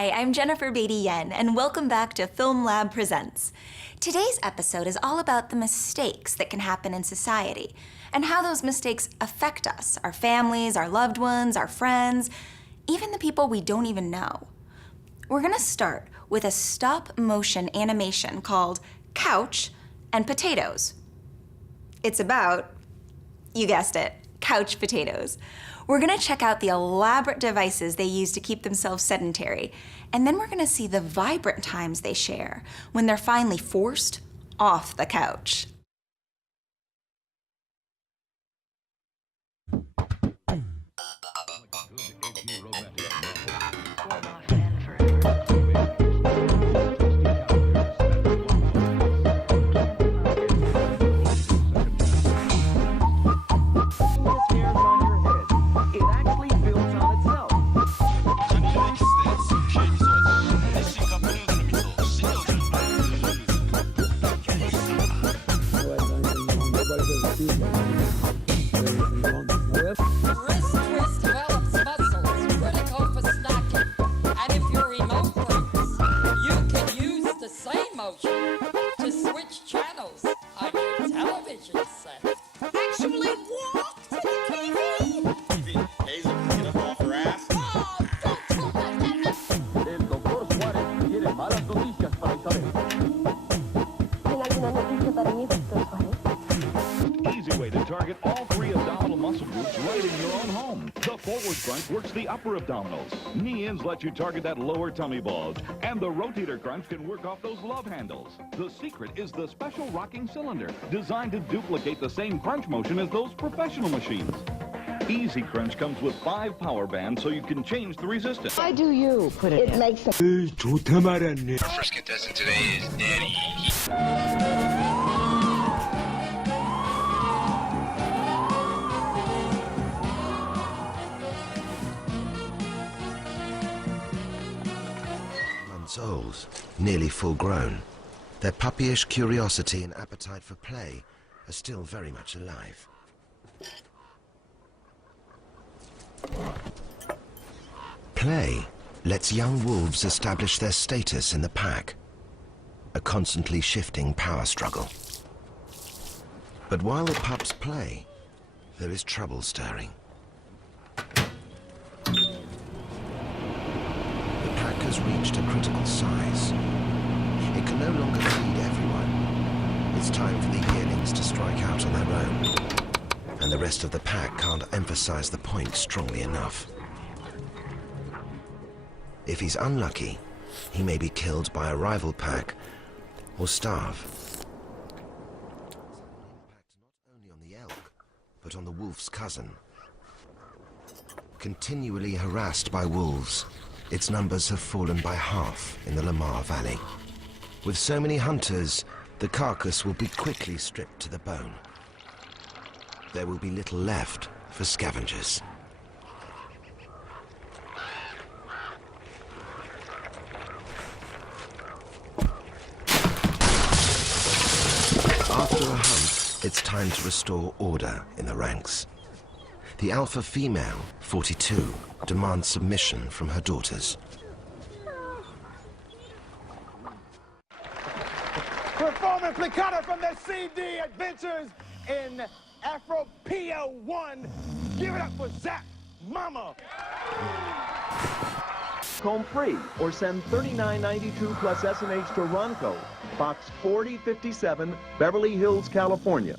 Hi, I'm Jennifer Betit Yen, and welcome back to Film Lab Presents. Today's episode is all about the mistakes that can happen in society, and how those mistakes affect us, our families, our loved ones, our friends, even the people we don't even know. We're gonna start with a stop-motion animation called Couch and Potatoes. It's about, you guessed it, couch potatoes. We're gonna check out the elaborate devices they use to keep themselves sedentary, and then we're gonna see the vibrant times they share when they're finally forced off the couch. To switch channels on your television set. Actually walk to the TV. TV, Hazel, get up off her ass. Oh, don't talk like that. El doctor Suárez tiene malas noticias para Isabel. ¿Tiene alguna noticia para mí, doctor Suárez? Easy way to target all three abdominal muscle groups right in your own home. The forward crunch works the upper abdominals. Knee-ins let you target that lower tummy bulge. And the rotator crunch can work off those love handles. The secret is the special rocking cylinder, designed to duplicate the same crunch motion as those professional machines. Easy Crunch comes with 5 power bands so you can change the resistance. Why do you put it in? Makes a Our first contestant today is Danny. Old, nearly full grown. Their puppyish curiosity and appetite for play are still very much alive. Play lets young wolves establish their status in the pack, a constantly shifting power struggle. But while the pups play, there is trouble stirring. Has reached a critical size. It can no longer feed everyone. It's time for the yearlings to strike out on their own. And the rest of the pack can't emphasize the point strongly enough. If he's unlucky, he may be killed by a rival pack or starve. Not only on the elk, but on the wolf's cousin. Continually harassed by wolves, its numbers have fallen by half in the Lamar Valley. With so many hunters, the carcass will be quickly stripped to the bone. There will be little left for scavengers. After a hunt, it's time to restore order in the ranks. The alpha female, 42, demands submission from her daughters. Performing Plicata from the CD Adventures in Afropia 1. Give it up for Zach Mama. Home free or send $39.92 plus S&H to Ronco, Box 4057, Beverly Hills, California.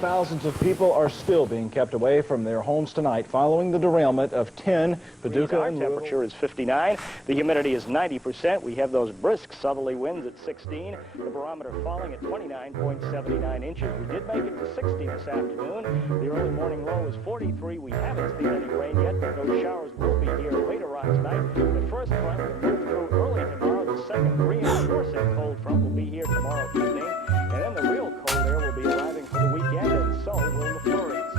Thousands of people are still being kept away from their homes tonight following the derailment of 10 Paducah and Louisville. Temperature is 59. The humidity is 90%. We have those brisk southerly winds at 16. The barometer falling at 29.79 inches. We did make it to 60 this afternoon. The early morning low is 43. We haven't seen any rain yet, but those showers will be here later on tonight. The first front will move through early tomorrow. The second reinforcing cold front will be here tomorrow evening. And then the real cold air will be arriving for the weekend, and so will the flurries.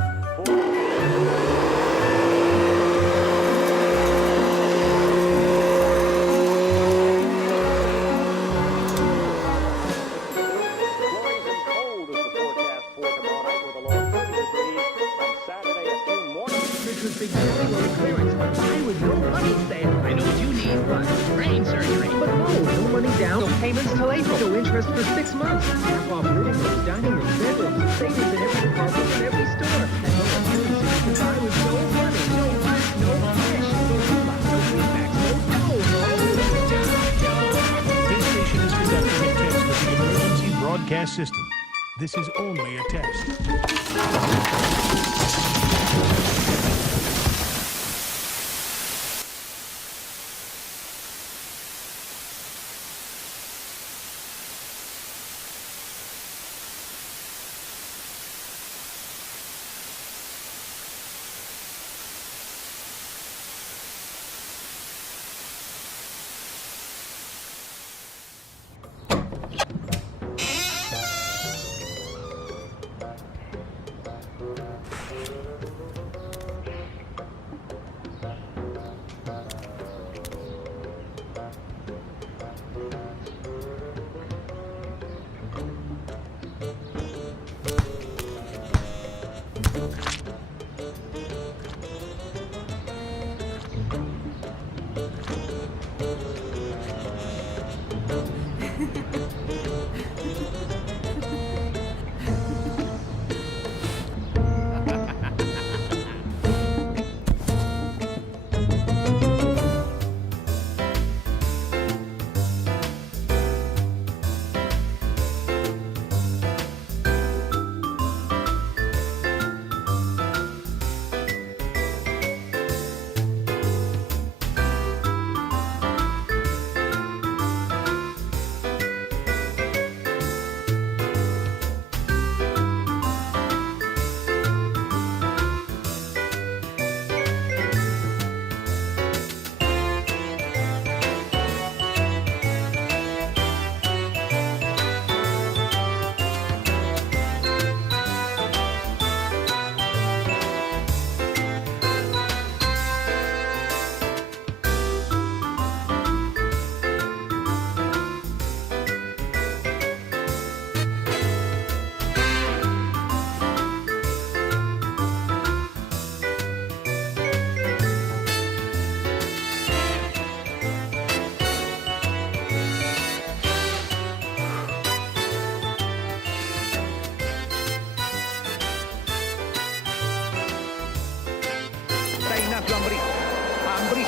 Flurries and cold is the forecast for tomorrow night with a low of 30 degrees. payments till April. No interest for 6 months. Half off living rooms, dining rooms, bedrooms, savings in every department in every store. And no appearances to buy with no money, no risk, no cash, no coupons, no greenbacks, no This station is conducting a test of the emergency broadcast system. This is only a test.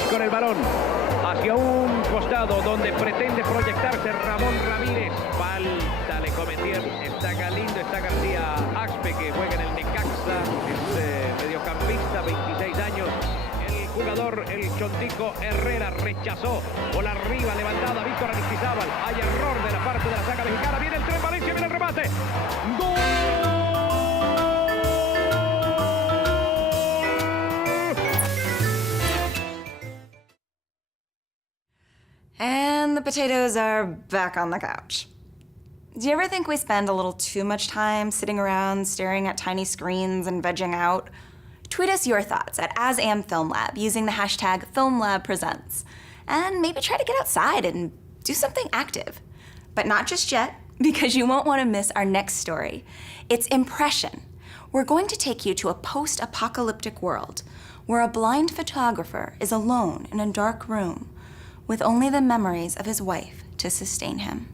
Con el balón hacia un costado donde pretende proyectarse Ramón Ramírez. Falta le cometieron. Está Galindo, está García Aspe, que juega en el Necaxa. Es mediocampista, 26 años. El jugador, el chontico Herrera, rechazó. Bola arriba, levantada, Víctor Aristizábal. Hay error de la parte de la saga mexicana. Viene el tren Valencia, viene el remate. ¡Gol! And the potatoes are back on the couch. Do you ever think we spend a little too much time sitting around staring at tiny screens and vegging out? Tweet us your thoughts at ASAMFilmLab using the hashtag FilmLabPresents. And maybe try to get outside and do something active. But not just yet, because you won't want to miss our next story. It's Impression. We're going to take you to a post-apocalyptic world where a blind photographer is alone in a dark room with only the memories of his wife to sustain him.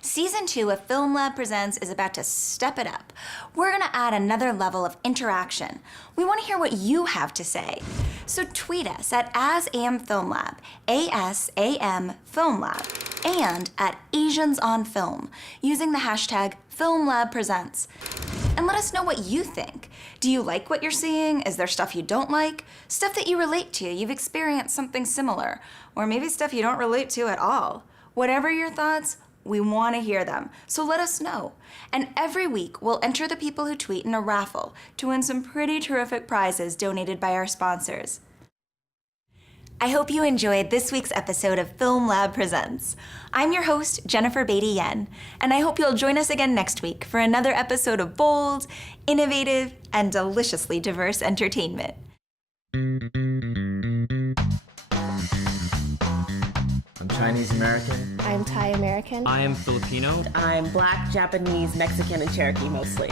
Season 2 of Film Lab Presents is about to step it up. We're gonna add another level of interaction. We wanna hear what you have to say. So tweet us at ASAMFilmLab, ASAM Film Lab, and at Asians on Film, using the hashtag FilmLabPresents. And let us know what you think. Do you like what you're seeing? Is there stuff you don't like? Stuff that you relate to, you've experienced something similar, or maybe stuff you don't relate to at all. Whatever your thoughts, we want to hear them, so let us know. And every week, we'll enter the people who tweet in a raffle to win some pretty terrific prizes donated by our sponsors. I hope you enjoyed this week's episode of Film Lab Presents. I'm your host, Jennifer Betit Yen, and I hope you'll join us again next week for another episode of bold, innovative, and deliciously diverse entertainment. I'm Chinese American. I'm Thai American. I am Filipino. I'm Black, Japanese, Mexican, and Cherokee mostly.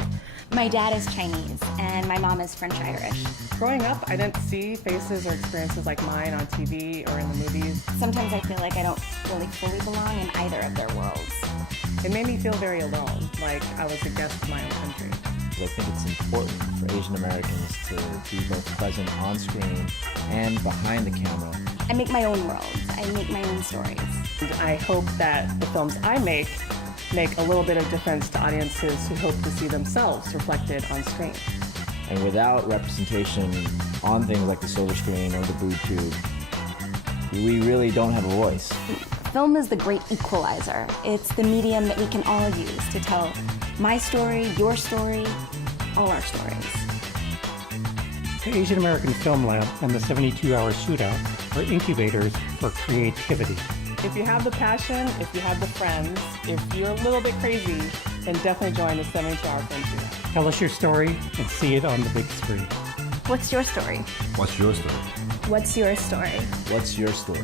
My dad is Chinese, and my mom is French-Irish. Growing up, I didn't see faces or experiences like mine on TV or in the movies. Sometimes I feel like I don't really fully belong in either of their worlds. It made me feel very alone, like I was a guest of my own country. I think it's important for Asian Americans to be both present on screen and behind the camera. I make my own worlds. I make my own stories. And I hope that the films I make a little bit of difference to audiences who hope to see themselves reflected on screen. And without representation on things like the silver screen or the boob tube, we really don't have a voice. Film is the great equalizer. It's the medium that we can all use to tell my story, your story, all our stories. The Asian American Film Lab and the 72-hour shootout are incubators for creativity. If you have the passion, if you have the friends, if you're a little bit crazy, then definitely join the 72-hour film shootout. Tell us your story and see it on the big screen. What's your story? What's your story? What's your story? What's your story?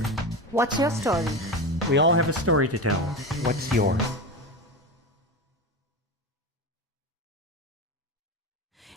What's your story? We all have a story to tell. What's yours?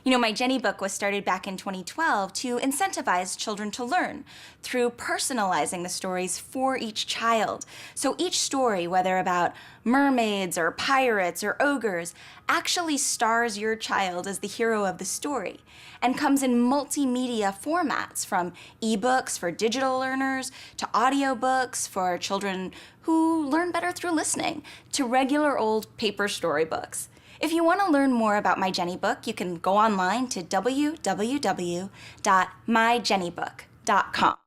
You know, my Jenny book was started back in 2012 to incentivize children to learn through personalizing the stories for each child. So each story, whether about mermaids or pirates or ogres, actually stars your child as the hero of the story and comes in multimedia formats, from ebooks for digital learners to audiobooks for children who learn better through listening to regular old paper storybooks. If you want to learn more about My Jenny book, you can go online to www.myjennybook.com.